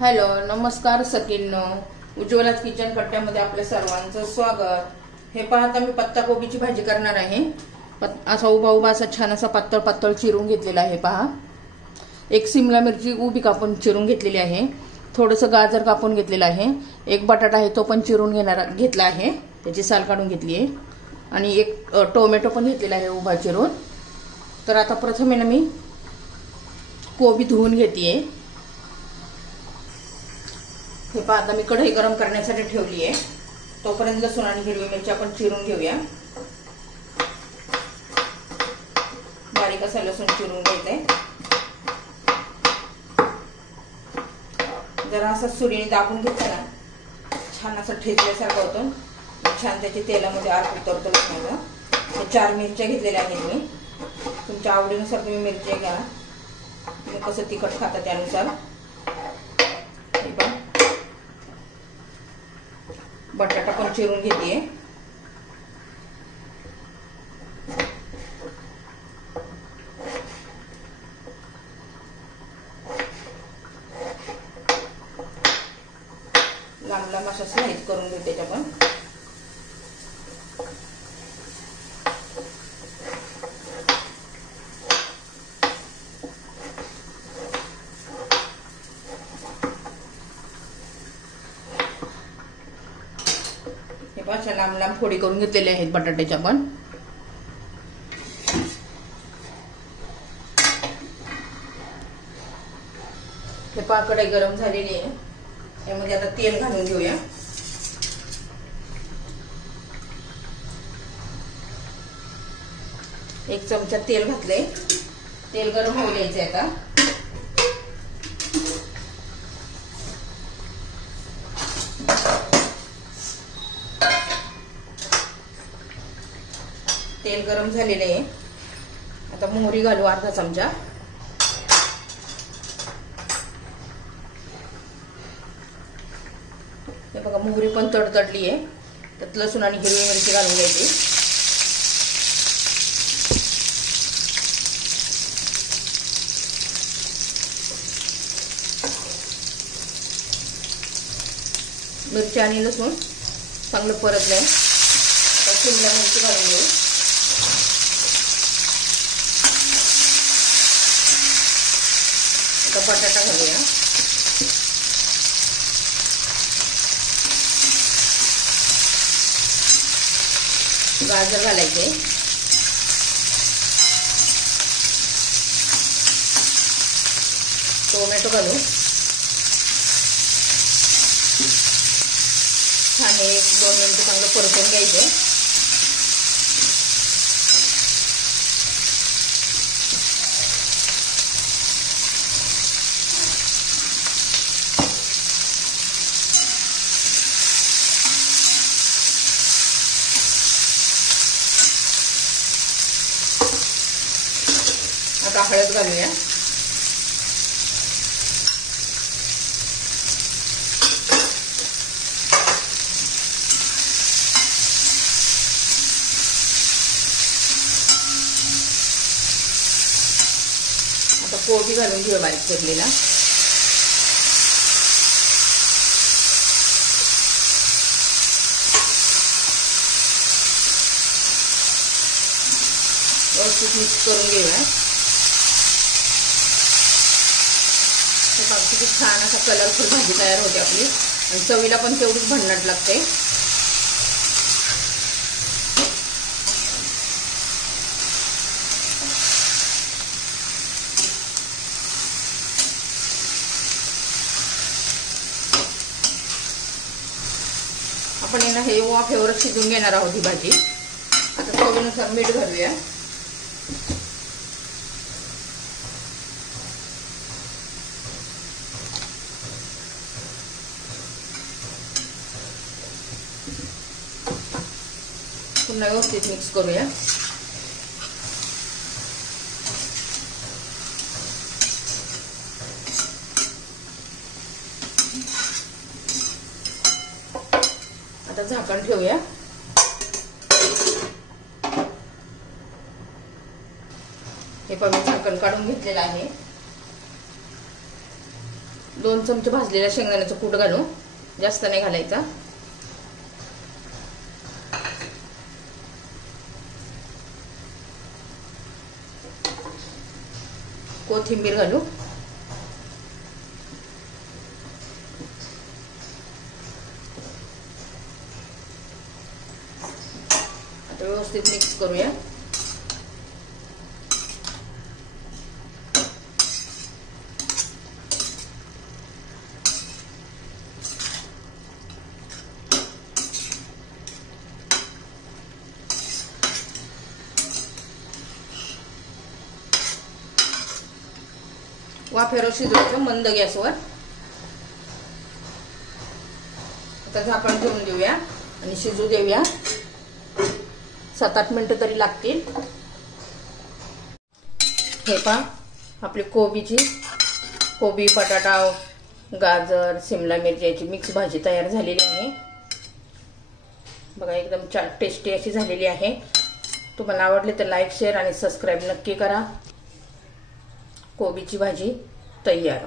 Hello नमस्कार सखींनो, उज्ज्वलाच kitchen कट्ट्यामध्ये आपल्या सर्वांचं स्वागत। हे पहा, आता मी पत्ता कोबीची भाजी करणार आहे। असा उभा उभा असा छान असा पातळ पातळ चिरून घेतलेला आहे। पहा, एक शिमला मिरची उभी कापून चिरून घेतलेली आहे, थोडंसं गाजर कापून घेतलेलं आहे, एक बटाटा आहे तो पण चिरून घेतला आहे, त्याची साल काढून घेतली आहे, आणि एक टोमॅटो पण घेतलेला आहे उभा चिरून। तर आता प्रथम मी कोबी धुवून घेतेय। हे पहा, आता मी कढई गरम करण्यासाठी ठेवली आहे, तोपर्यंत लसूण आणि हिरवी मिरची आपण चिरून घेऊया। बारीक असा लसूण चिरून घ्यायचंय, जरा असं सुरीने दाबून घेतलं ना छान असं ठेचल्यासारखं होतं, छान त्याची तेलामध्ये आत उतरतो लसणाचा। 4 मिरच्या घेतलेल्या आहेत मी, तुमच्या आवडीनुसार तुम्ही मिरच्या घ्या, तुम्ही कसं तिखट खाता त्यानुसार। बटाटा पण चिरून घेतेय, लांब लांब अशा स्लाइस करून घेते त्याच्या पण। अशा लांब लांब फोडी करून घेतलेले आहेत बटाट्याच्या पण। हे पहा, कढई गरम झालेली आहे, यामध्ये आता तेल घालून घेऊया। एक चमचा तेल घातले, तेल गरम होऊ द्यायचे आता। तेल गरम झालेले आहे, आता मोहरी घालू अर्धा चमचा। हे बघा, मोहरी पण तडतडली आहे, त्यात लसूण आणि हिरवी मिरची घालून घ्यायची। मिरची आणि लसूण चांगलं परतलंय, शिमला मिरची घालून घेऊ। आता बटाटा घालूया, गाजर घालायचे, टोमॅटो घालू, छान 1-2 मिनिटं चांगलं परतून घ्यायचे। आता हळद घालूया, आता कोबी घालून घेऊ बारीक चिरलेला। व्यवस्थित मिक्स करून घेऊया। किती छान असा कलरफुल भाजी तयार होते आपली, आणि चवीला पण तेवढीच भन्नाट लागते। आपण यांना हे वाफेवरच शिजून घेणार आहोत ही भाजी। आता चवीनुसार मीठ घालूया, पुन्हा व्यवस्थित मिक्स करूया। आता झाकण ठेवूया, हे पण झाकण काढून घेतलेलं आहे। 2 चमचे भाजलेल्या शेंगदाण्याचं कूट घालू, जास्त नाही घालायचा. कोथिंबीर घालू. आता व्यवस्थित मिक्स करूया. वाफेवर शिजवायचं मंद गॅसवर. आता झाकण ठेवून देऊया आणि शिजू देऊया. 7-8 मिनिटं तरी लागतील. हे पहा आपली कोबी, बटाटा, गाजर, शिमला मिरची याची मिक्स भाजी तयार झालेली आहे. बघा एकदम टेस्टी अशी झालेली आहे. तुम्हाला आवडले तर लाईक, शेअर आणि सबस्क्राईब नक्की करा. कोबीची भाजी तयार.